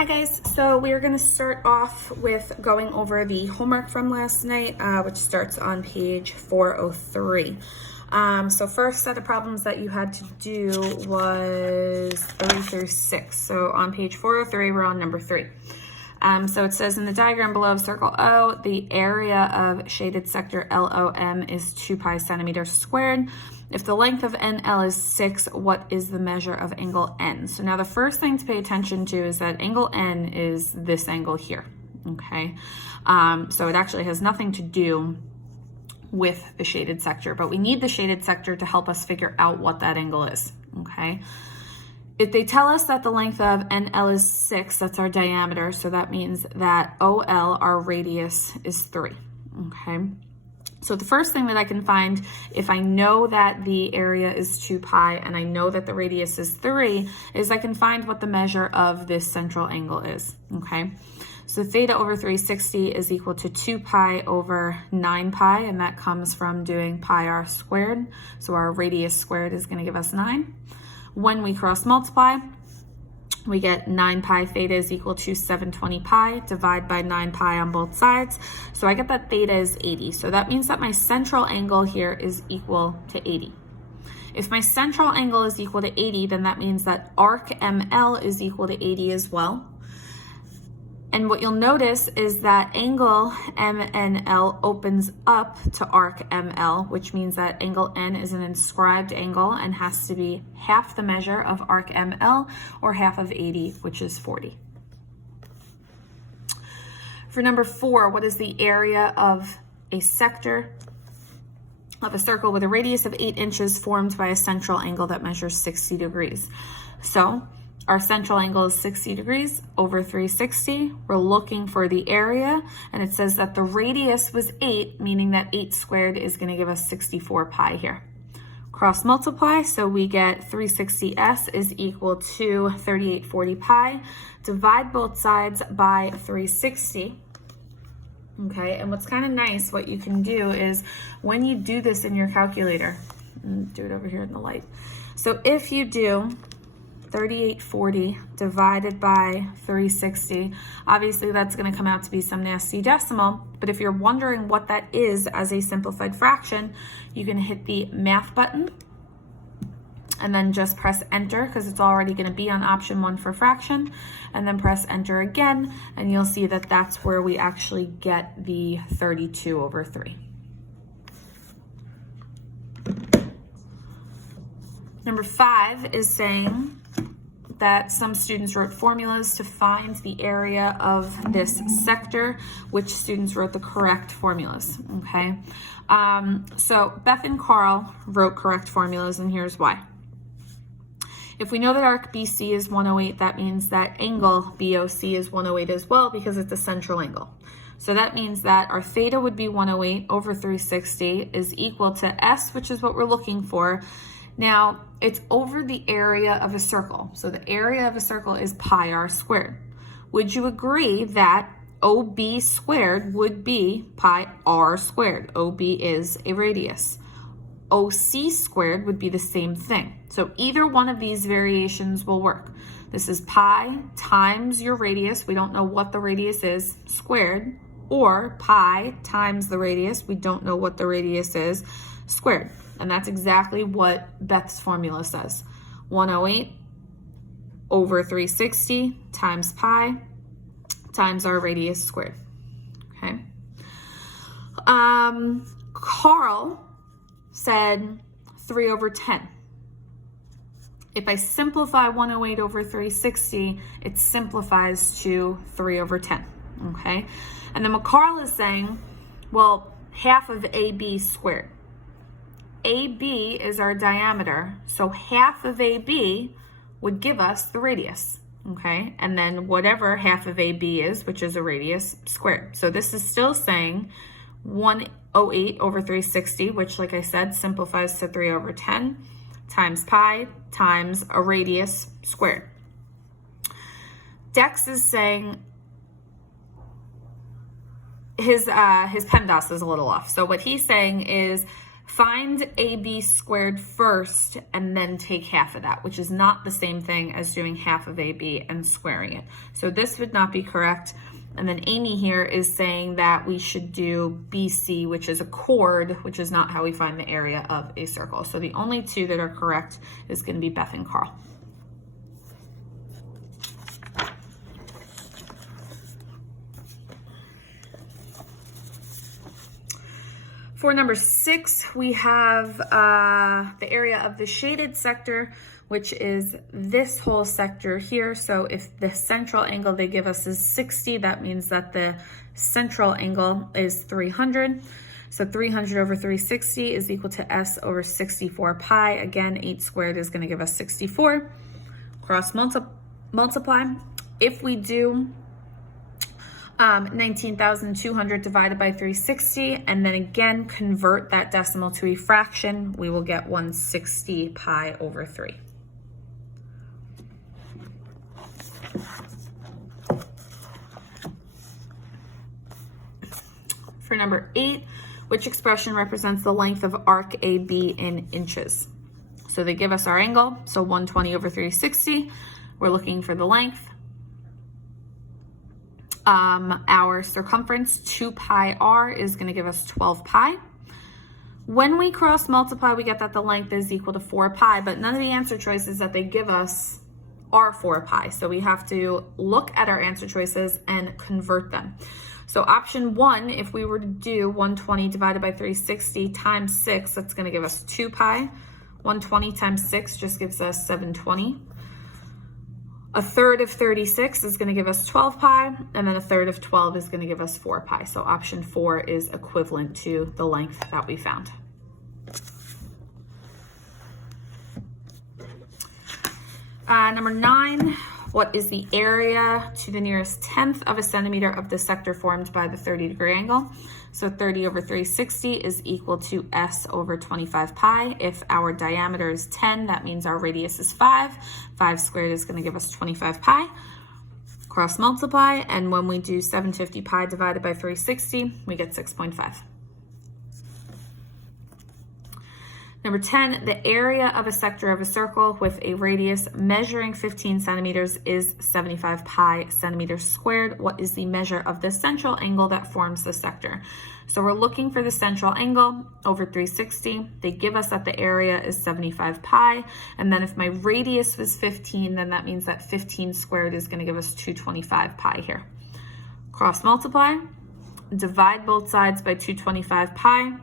Hi guys, so we are going to start off with going over the homework from last night, which starts on page 403. So first set of problems that you had to do was 3 through 6. So on page 403, we're on number 3. So it says in the diagram below of circle O, the area of shaded sector LOM is 2 pi centimeters squared. If the length of NL is 6, what is the measure of angle N? So now the first thing to pay attention to is that angle N is this angle here, okay? So it actually has nothing to do with the shaded sector, but we need the shaded sector to help us figure out what that angle is, okay? If they tell us that the length of NL is 6, that's our diameter, so that means that OL, our radius, is 3, okay? So the first thing that I can find, if I know that the area is 2 pi and I know that the radius is 3, is I can find what the measure of this central angle is, okay? So theta over 360 is equal to 2 pi over 9 pi, and that comes from doing pi r squared. So our radius squared is going to give us 9. When we cross multiply, we get 9 pi theta is equal to 720 pi, divide by 9 pi on both sides. So I get that theta is 80. So that means that my central angle here is equal to 80. If my central angle is equal to 80, then that means that arc ML is equal to 80 as well. And what you'll notice is that angle MNL opens up to arc ML, which means that angle N is an inscribed angle and has to be half the measure of arc ML, or half of 80, which is 40. For number 4, what is the area of a sector of a circle with a radius of 8 inches formed by a central angle that measures 60 degrees? So our central angle is 60 degrees over 360. We're looking for the area, and it says that the radius was 8, meaning that 8 squared is going to give us 64 pi here. Cross multiply, so we get 360s is equal to 3840 pi. Divide both sides by 360. Okay, and what's kind of nice, what you can do is when you do this in your calculator, do it over here in the light. So if you do 3840 divided by 360. Obviously, that's going to come out to be some nasty decimal, but if you're wondering what that is as a simplified fraction, you can hit the math button and then just press enter because it's already going to be on option 1 for fraction, and then press enter again, and you'll see that that's where we actually get the 32 over 3. Number 5 is saying that some students wrote formulas to find the area of this sector. Which students wrote the correct formulas, okay? So Beth and Carl wrote correct formulas, and here's why. If we know that arc BC is 108, that means that angle BOC is 108 as well because it's a central angle. So that means that our theta would be 108 over 360 is equal to S, which is what we're looking for. Now, it's over the area of a circle. So the area of a circle is pi r squared. Would you agree that OB squared would be pi r squared? OB is a radius. OC squared would be the same thing. So either one of these variations will work. This is pi times your radius, we don't know what the radius is, squared, or pi times the radius, we don't know what the radius is, squared. And that's exactly what Beth's formula says. 108 over 360 times pi times our radius squared, okay? Carl said 3 over 10. If I simplify 108 over 360, it simplifies to 3 over 10, okay? And then what Carl is saying, well, half of AB squared. AB is our diameter, so half of AB would give us the radius, okay? And then whatever half of AB is, which is a radius, squared. So this is still saying 108 over 360, which, like I said, simplifies to 3 over 10, times pi times a radius squared. Dex is saying his PEMDAS is a little off. So what he's saying is Find AB squared first and then take half of that, which is not the same thing as doing half of AB and squaring it. So this would not be correct. And then Amy here is saying that we should do BC, which is a chord, which is not how we find the area of a circle. So the only two that are correct is going to be Beth and Carl. For number 6, we have the area of the shaded sector, which is this whole sector here. So if the central angle they give us is 60, that means that the central angle is 300. So 300 over 360 is equal to S over 64 pi. Again, 8 squared is going to give us 64. Cross multiply. If we do 19,200 divided by 360, and then again convert that decimal to a fraction, we will get 160 pi over 3. For number 8, which expression represents the length of arc AB in inches? So they give us our angle, so 120 over 360. We're looking for the length. Our circumference, 2 pi r, is going to give us 12 pi. When we cross multiply, we get that the length is equal to 4 pi, but none of the answer choices that they give us are 4 pi. So we have to look at our answer choices and convert them. So option 1, if we were to do 120 divided by 360 times 6, that's going to give us 2 pi. 120 times 6 just gives us 720. A third of 36 is going to give us 12 pi, and then a third of 12 is going to give us 4 pi. So option 4 is equivalent to the length that we found. Number 9, what is the area to the nearest tenth of a centimeter of the sector formed by the 30-degree angle? So 30 over 360 is equal to S over 25 pi. If our diameter is 10, that means our radius is 5. 5 squared is going to give us 25 pi. Cross multiply, and when we do 750 pi divided by 360, we get 6.5. Number 10, the area of a sector of a circle with a radius measuring 15 centimeters is 75 pi centimeters squared. What is the measure of the central angle that forms the sector? So we're looking for the central angle over 360. They give us that the area is 75 pi. And then if my radius was 15, then that means that 15 squared is going to give us 225 pi here. Cross multiply, divide both sides by 225 pi.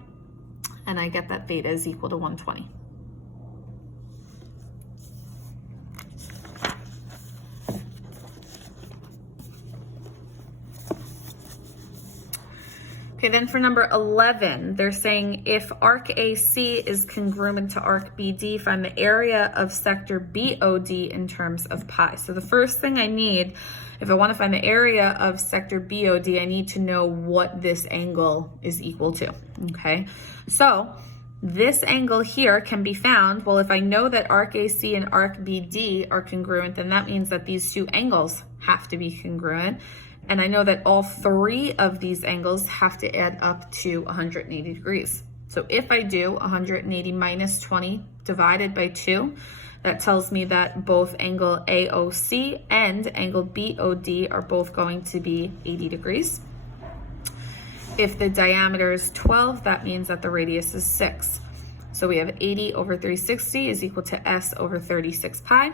And I get that theta is equal to 120. Okay, then for number 11, they're saying if arc AC is congruent to arc BD, find the area of sector BOD in terms of pi. So the first thing I need, if I want to find the area of sector BOD, I need to know what this angle is equal to, okay? So this angle here can be found, well, if I know that arc AC and arc BD are congruent, then that means that these two angles have to be congruent. And I know that all three of these angles have to add up to 180 degrees. So if I do 180 minus 20 divided by 2, that tells me that both angle AOC and angle BOD are both going to be 80 degrees. If the diameter is 12, that means that the radius is 6. So we have 80 over 360 is equal to S over 36 pi.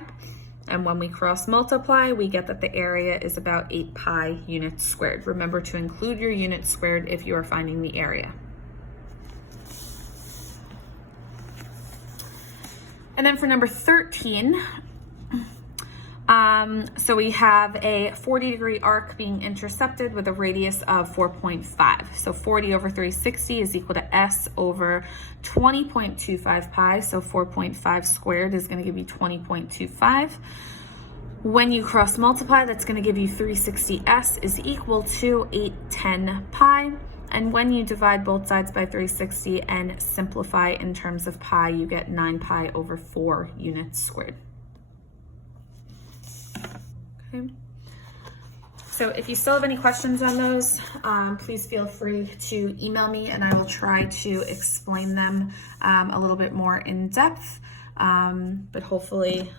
And when we cross multiply, we get that the area is about 8 pi units squared. Remember to include your units squared if you are finding the area. And then for number 13, so we have a 40-degree arc being intercepted with a radius of 4.5. So 40 over 360 is equal to S over 20.25 pi. So 4.5 squared is going to give you 20.25. When you cross multiply, that's going to give you 360S is equal to 810 pi. And when you divide both sides by 360 and simplify in terms of pi, you get 9 pi over 4 units squared. Okay. So if you still have any questions on those, please feel free to email me and I will try to explain them a little bit more in depth. But hopefully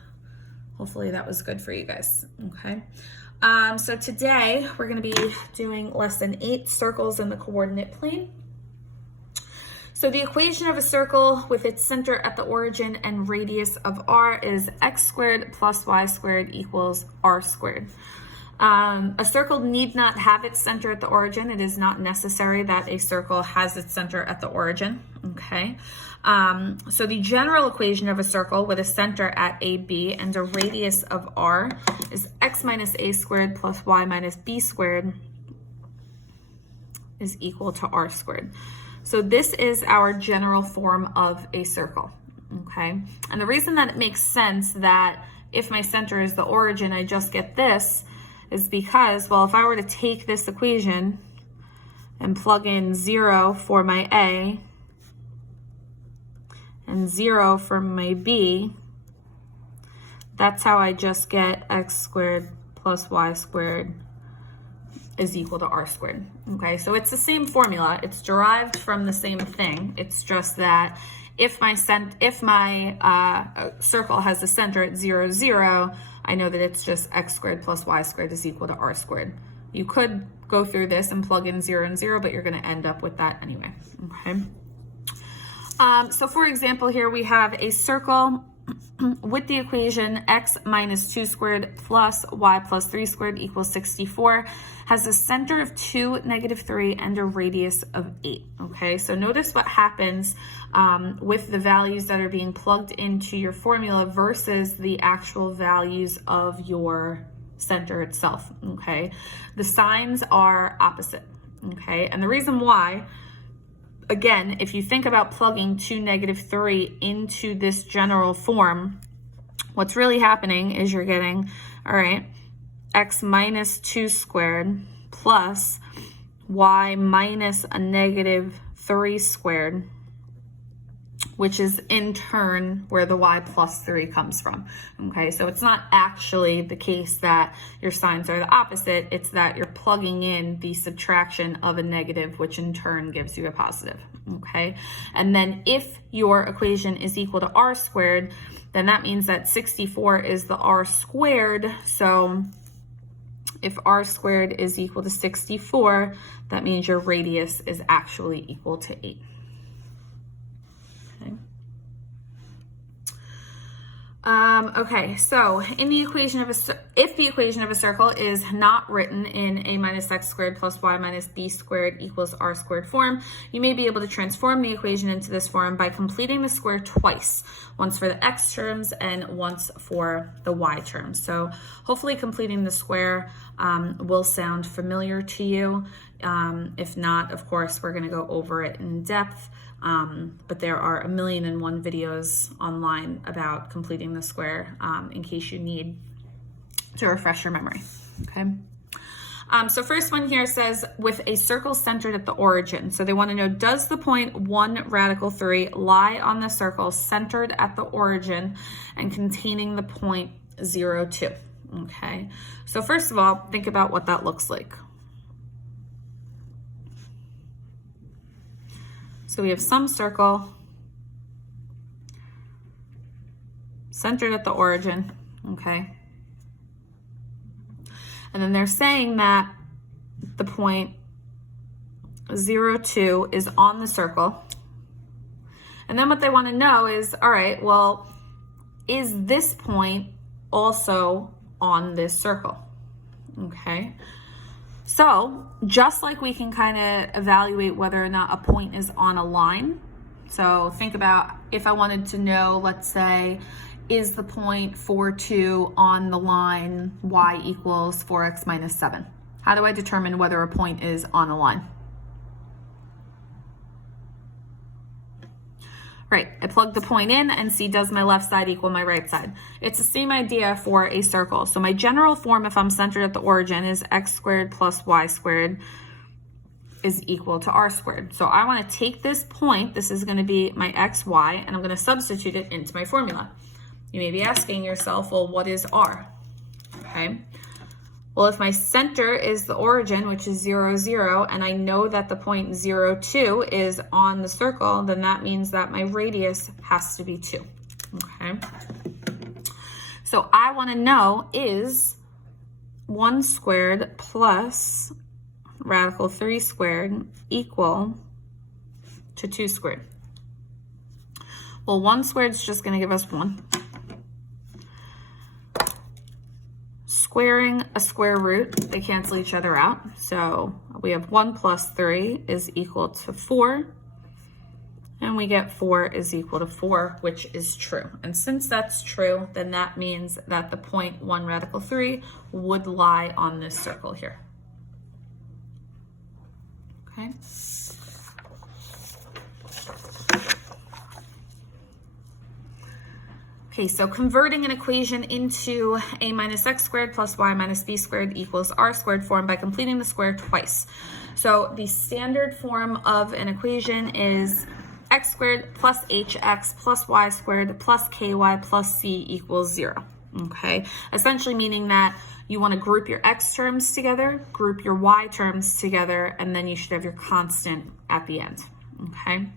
that was good for you guys, okay? So today we're gonna be doing lesson 8, circles in the coordinate plane. So the equation of a circle with its center at the origin and radius of r is x squared plus y squared equals r squared. A circle need not have its center at the origin. It is not necessary that a circle has its center at the origin, okay? So the general equation of a circle with a center at AB and a radius of r is x minus a squared plus y minus b squared is equal to r squared. So this is our general form of a circle, okay? And the reason that it makes sense that if my center is the origin, I just get this is because, well, if I were to take this equation and plug in 0 for my A and 0 for my B, that's how I just get x squared plus y squared is equal to r squared, okay? So it's the same formula. It's derived from the same thing. It's just that if my circle has a center at 0, 0, I know that it's just x squared plus y squared is equal to r squared. You could go through this and plug in 0 and 0, but you're gonna end up with that anyway, okay? So for example, here we have a circle with the equation x minus 2 squared plus y plus 3 squared equals 64, has a center of 2, negative 3, and a radius of 8, okay? So notice what happens with the values that are being plugged into your formula versus the actual values of your center itself, okay? The signs are opposite, okay? And the reason why, again, if you think about plugging 2, negative 3 into this general form, what's really happening is you're getting, all right, x minus 2 squared plus y minus a negative 3 squared, which is in turn where the y plus 3 comes from, okay? So it's not actually the case that your signs are the opposite, it's that you're plugging in the subtraction of a negative, which in turn gives you a positive, okay? And then if your equation is equal to r squared, then that means that 64 is the r squared, so if r squared is equal to 64, that means your radius is actually equal to 8. Okay, so in the equation of if the equation of a circle is not written in a minus x squared plus y minus b squared equals r squared form, you may be able to transform the equation into this form by completing the square twice, once for the x terms and once for the y terms. So hopefully completing the square will sound familiar to you. If not, of course, we're going to go over it in depth. But there are 1,000,001 videos online about completing the square in case you need to refresh your memory, okay? So first one here says, with a circle centered at the origin. So they want to know, does the point 1 radical 3 lie on the circle centered at the origin and containing the point 0, 2, okay? So first of all, think about what that looks like. So we have some circle centered at the origin, okay? And then they're saying that the point 0, 2 is on the circle. And then what they want to know is, all right, well, is this point also on this circle, okay? So just like we can kind of evaluate whether or not a point is on a line. So think about if I wanted to know, let's say, is the point 4, 2 on the line y equals 4x minus 7? How do I determine whether a point is on a line? Right, I plug the point in and see, does my left side equal my right side? It's the same idea for a circle. So my general form, if I'm centered at the origin, is x squared plus y squared is equal to r squared. So I want to take this point, this is going to be my x, y, and I'm going to substitute it into my formula. You may be asking yourself, well, what is r? Okay, Well, if my center is the origin, which is 0, 0, and I know that the point 0, 2 is on the circle, then that means that my radius has to be 2, okay? So I want to know, is 1 squared plus radical 3 squared equal to 2 squared? Well, 1 squared is just going to give us 1. Squaring a square root, they cancel each other out. So we have 1 plus 3 is equal to 4. And we get 4 is equal to 4, which is true. And since that's true, then that means that the point 1 radical 3 would lie on this circle here. Okay. Okay, so converting an equation into a minus x squared plus y minus b squared equals r squared form by completing the square twice. So the standard form of an equation is x squared plus hx plus y squared plus ky plus c equals 0. Okay, essentially meaning that you want to group your x terms together, group your y terms together, and then you should have your constant at the end. Okay.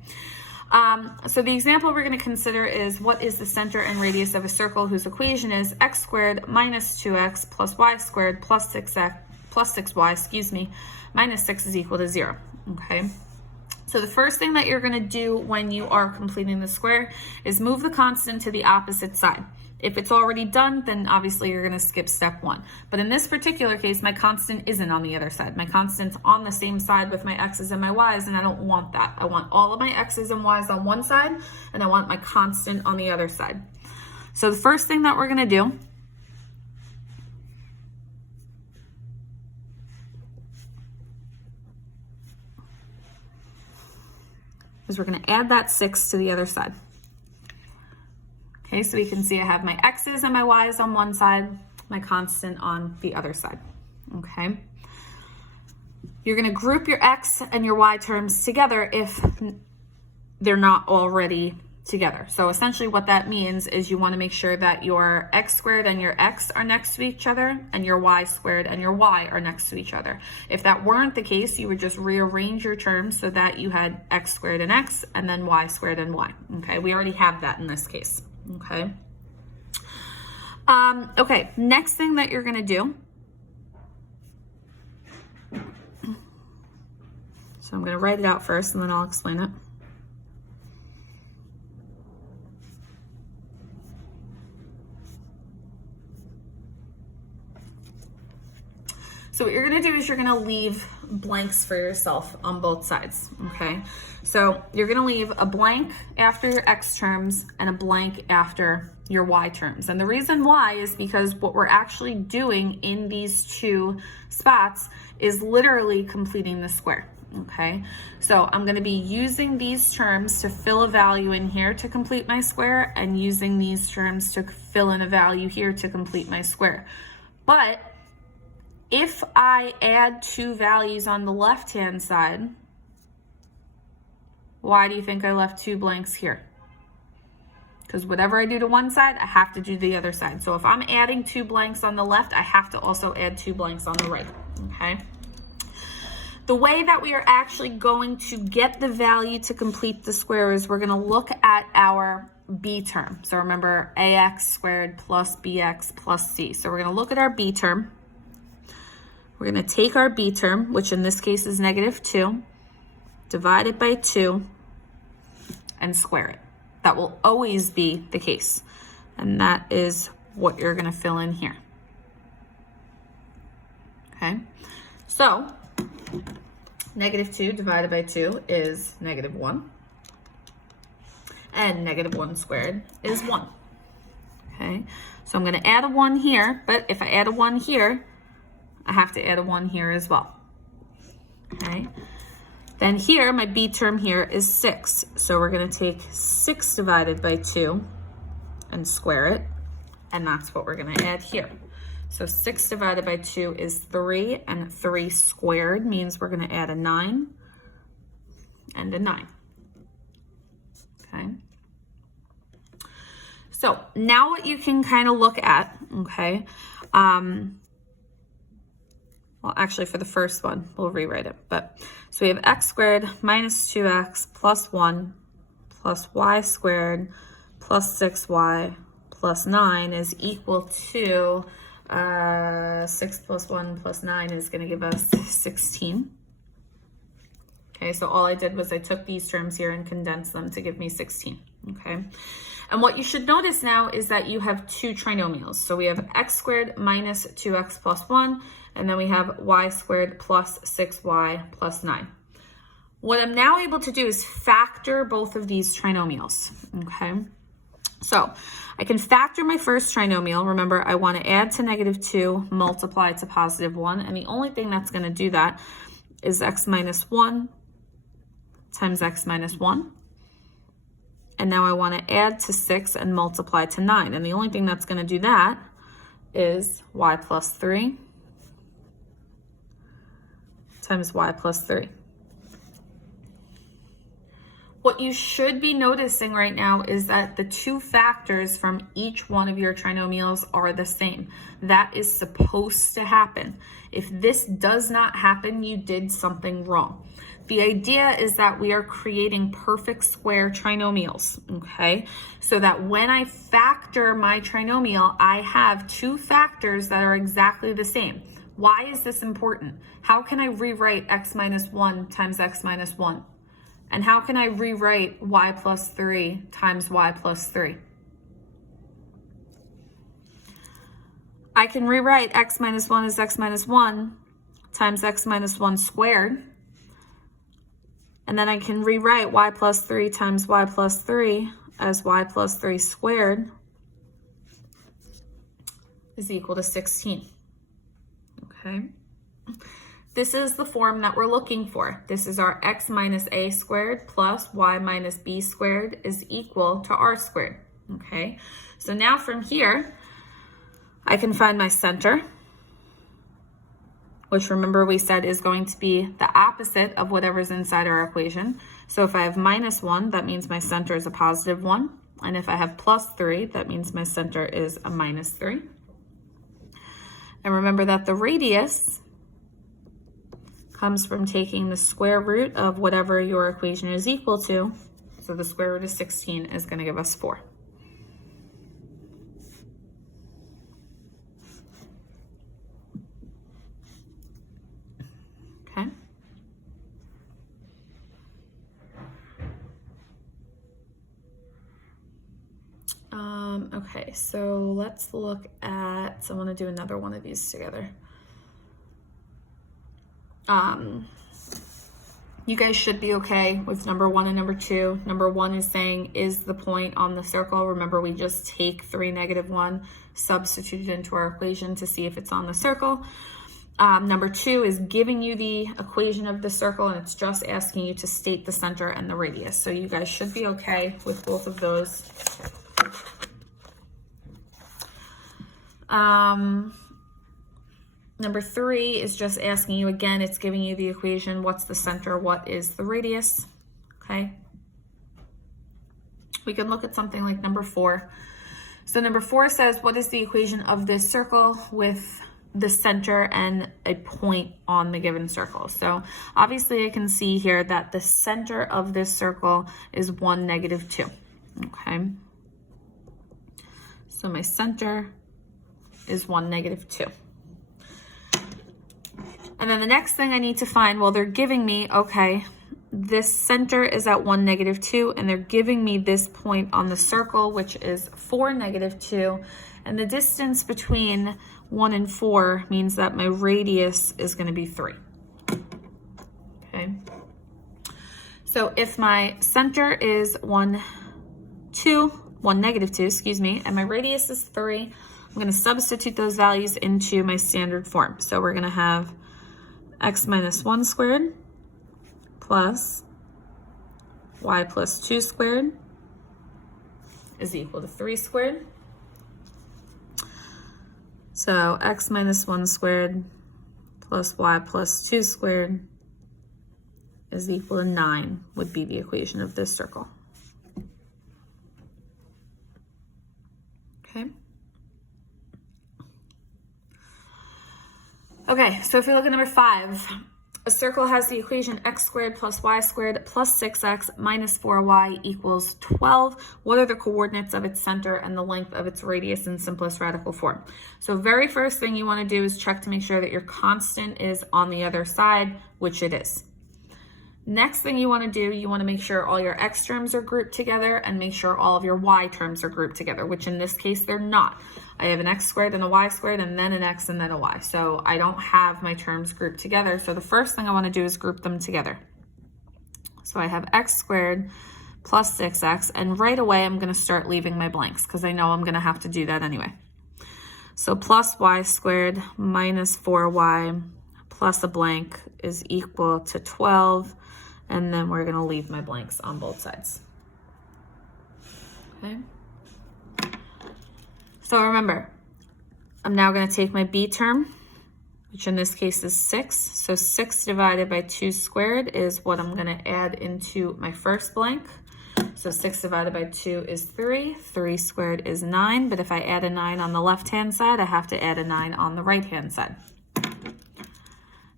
So the example we're going to consider is, what is the center and radius of a circle whose equation is x squared minus 2x plus y squared plus 6y, minus 6 is equal to 0. Okay. So the first thing that you're going to do when you are completing the square is move the constant to the opposite side. If it's already done, then obviously you're going to skip step 1. But in this particular case, my constant isn't on the other side. My constant's on the same side with my x's and my y's, and I don't want that. I want all of my x's and y's on one side, and I want my constant on the other side. So the first thing that we're going to do is we're going to add that 6 to the other side. Okay, so we can see I have my x's and my y's on one side, my constant on the other side. Okay. You're going to group your x and your y terms together if they're not already together. So essentially what that means is you want to make sure that your x squared and your x are next to each other, and your y squared and your y are next to each other. If that weren't the case, you would just rearrange your terms so that you had x squared and x, and then y squared and y. Okay, we already have that in this case. Okay. Okay, next thing that you're going to do. So I'm going to write it out first and then I'll explain it. So what you're going to do is you're going to leave blanks for yourself on both sides, okay? So you're going to leave a blank after your x terms and a blank after your y terms. And the reason why is because what we're actually doing in these two spots is literally completing the square, okay? So I'm going to be using these terms to fill a value in here to complete my square, and using these terms to fill in a value here to complete my square. But if I add 2 values on the left-hand side, why do you think I left 2 blanks here? Because whatever I do to one side, I have to do the other side. So if I'm adding 2 blanks on the left, I have to also add 2 blanks on the right, okay? The way that we are actually going to get the value to complete the square is we're going to look at our b term. So remember, ax squared plus bx plus c. So we're going to look at our b term. We're going to take our b term, which in this case is -2, divide it by 2, and square it. That will always be the case. And that is what you're going to fill in here. Okay, so -2 divided by 2 is -1. And -1 squared is 1. Okay, so I'm going to add a 1 here, but if I add a 1 here, I have to add a 1 here as well. Okay, then here, my b term here is 6. So we're going to take 6 divided by 2 and square it. And that's what we're going to add here. So 6 divided by 2 is 3, and 3 squared means we're going to add a 9 and a 9. Okay. So now what you can kind of look at, okay, well, actually for the first one, we'll rewrite it. But so we have x squared minus 2x plus 1 plus y squared plus 6y plus 9 is equal to 6 plus 1 plus 9 is going to give us 16. Okay, so all I did was I took these terms here and condensed them to give me 16. Okay, and what you should notice now is that you have two trinomials. So we have x squared minus 2x plus 1, and then we have y squared plus 6y plus 9. What I'm now able to do is factor both of these trinomials. Okay, so I can factor my first trinomial. Remember, I want to add to -2, multiply to +1, and the only thing that's going to do that is x minus 1 times x minus 1. And now I want to add to 6 and multiply to 9. And the only thing that's going to do that is y plus 3 times y plus 3. What you should be noticing right now is that the two factors from each one of your trinomials are the same. That is supposed to happen. If this does not happen, you did something wrong. The idea is that we are creating perfect square trinomials, okay? So that when I factor my trinomial, I have two factors that are exactly the same. Why is this important? How can I rewrite x minus 1 times x minus 1? And how can I rewrite y plus 3 times y plus 3? I can rewrite x minus 1 as x minus 1 times x minus 1 squared. And then I can rewrite y plus 3 times y plus 3 as y plus 3 squared is equal to 16. Okay. This is the form that we're looking for. This is our x minus a squared plus y minus b squared is equal to r squared. Okay. So now from here, I can find my center, which remember we said is going to be the opposite of whatever's inside our equation. So if I have minus 1, that means my center is a positive 1. And if I have plus 3, that means my center is a minus 3. And remember that the radius comes from taking the square root of whatever your equation is equal to. So the square root of 16 is going to give us 4. Okay. Okay, so let's look at, I want to do another one of these together. You guys should be okay with number 1 and number 2. Number 1 is saying, is the point on the circle? Remember, we just take 3, -1, substitute it into our equation to see if it's on the circle. Number 2 is giving you the equation of the circle, and it's just asking you to state the center and the radius. So you guys should be okay with both of those. Number 3 is just asking you again, it's giving you the equation, what's the center, what is the radius, okay? We can look at something like number 4. So number 4 says, what is the equation of this circle with the center and a point on the given circle? So obviously I can see here that the center of this circle is 1, -2, okay? So my center is 1, -2. And then the next thing I need to find, well, they're giving me, okay, this center is at 1, -2, and they're giving me this point on the circle, which is 4, -2. And the distance between 1 and 4 means that my radius is going to be 3. Okay. So if my center is 1, -2, excuse me, and my radius is 3, I'm going to substitute those values into my standard form. So we're going to have x minus 1 squared plus y plus 2 squared is equal to 3 squared. So x minus 1 squared plus y plus 2 squared is equal to 9 would be the equation of this circle. Okay. Okay, so if you look at number 5, a circle has the equation x squared plus y squared plus 6x minus 4y equals 12. What are the coordinates of its center and the length of its radius in simplest radical form? So very first thing you want to do is check to make sure that your constant is on the other side, which it is. Next thing you want to do, you want to make sure all your x terms are grouped together and make sure all of your y terms are grouped together, which in this case they're not. I have an x squared and a y squared and then an x and then a y. So I don't have my terms grouped together. So the first thing I want to do is group them together. So I have x squared plus 6x, and right away I'm going to start leaving my blanks because I know I'm going to have to do that anyway. So plus y squared minus 4y plus a blank is equal to 12. And then we're gonna leave my blanks on both sides. Okay. So remember, I'm now gonna take my b term, which in this case is 6. So 6 divided by 2 squared is what I'm gonna add into my first blank. So 6 divided by 2 is 3. 3 squared is 9, but if I add a 9 on the left-hand side, I have to add a 9 on the right-hand side.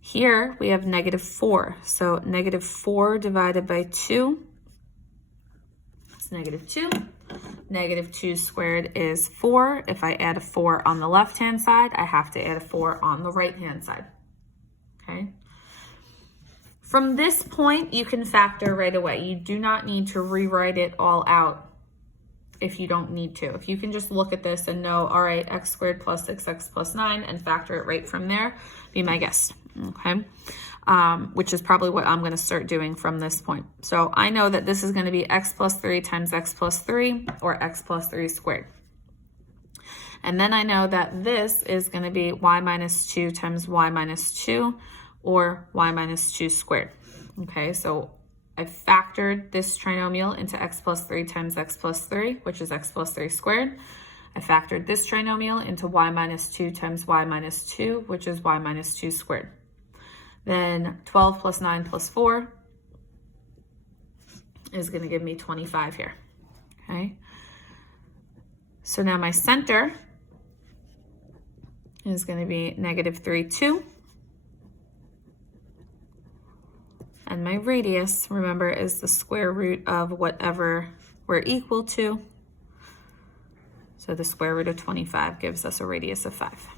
Here we have negative 4. So negative 4 divided by 2 is negative 2. Negative 2 squared is 4. If I add a 4 on the left-hand side, I have to add a 4 on the right-hand side. Okay. From this point, you can factor right away. You do not need to rewrite it all out if you don't need to. If you can just look at this and know, all right, x squared plus 6x plus 9 and factor it right from there, be my guest. Okay, which is probably what I'm going to start doing from this point. So I know that this is going to be x plus 3 times x plus 3, or x plus 3 squared. And then I know that this is going to be y minus 2 times y minus 2, or y minus 2 squared. Okay, so I factored this trinomial into x plus 3 times x plus 3, which is x plus 3 squared. I factored this trinomial into y minus 2 times y minus 2, which is y minus 2 squared. Then 12 plus 9 plus 4 is going to give me 25 here. Okay. So now my center is going to be negative 3, 2. And my radius, remember, is the square root of whatever we're equal to. So the square root of 25 gives us a radius of 5.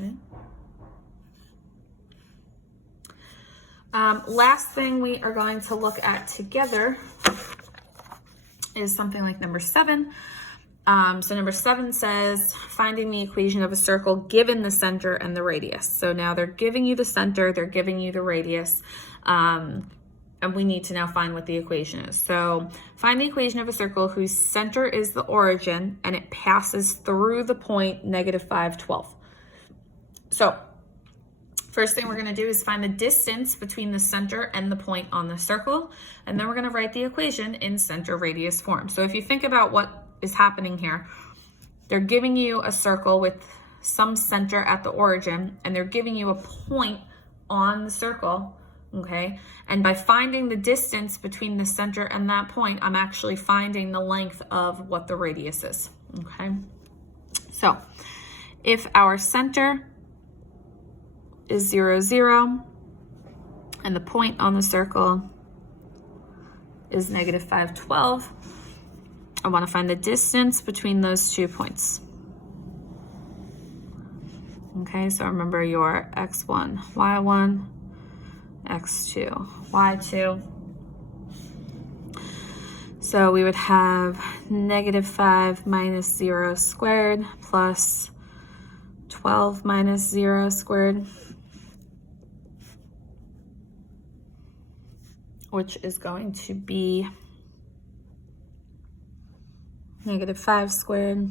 Okay. Last thing we are going to look at together is something like number 7. So number 7 says finding the equation of a circle given the center and the radius. So now they're giving you the center, they're giving you the radius, and we need to now find what the equation is. So find the equation of a circle whose center is the origin and it passes through the point negative 5, 12. So first thing we're going to do is find the distance between the center and the point on the circle, and then we're going to write the equation in center radius form. So if you think about what is happening here, they're giving you a circle with some center at the origin, and they're giving you a point on the circle, okay? And by finding the distance between the center and that point, I'm actually finding the length of what the radius is, okay? So if our center is 0, 0, and the point on the circle is negative 5, 12, I want to find the distance between those 2 points. Okay, so remember your x1, y1, x2, y2. So we would have negative 5 minus 0 squared plus 12 minus 0 squared, which is going to be negative 5 squared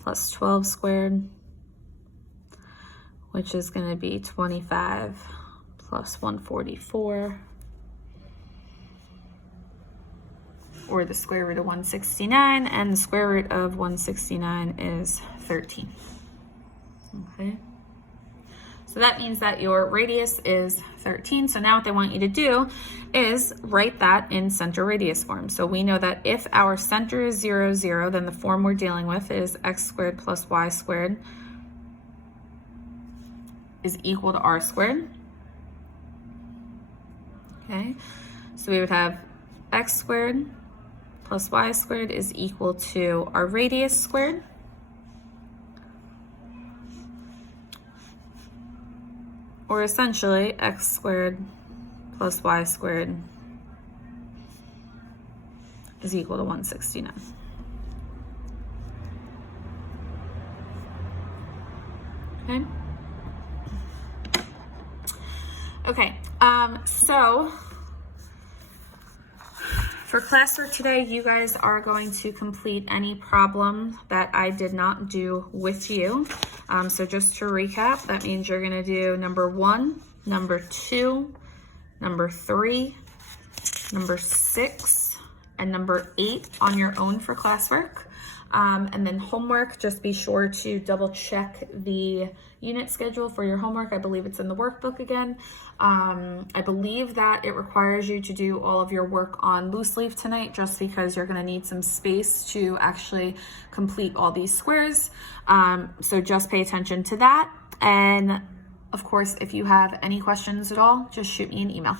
plus 12 squared, which is going to be 25 plus 144, or the square root of 169, and the square root of 169 is 13. Okay, so So that means that your radius is 13. So now what they want you to do is write that in center radius form. So we know that if our center is 0, 0, then the form we're dealing with is x squared plus y squared is equal to r squared. Okay, so we would have x squared plus y squared is equal to our radius squared. Or essentially x squared plus y squared is equal to 169. Okay. Okay, so for classwork today, you guys are going to complete any problem that I did not do with you. So just to recap, that means you're gonna do number 1, number 2, number 3, number 6, and number 8 on your own for classwork. And then homework, just be sure to double check the unit schedule for your homework. I believe it's in the workbook again. I believe that it requires you to do all of your work on loose leaf tonight, just because you're going to need some space to actually complete all these squares. So just pay attention to that. And of course, if you have any questions at all, just shoot me an email.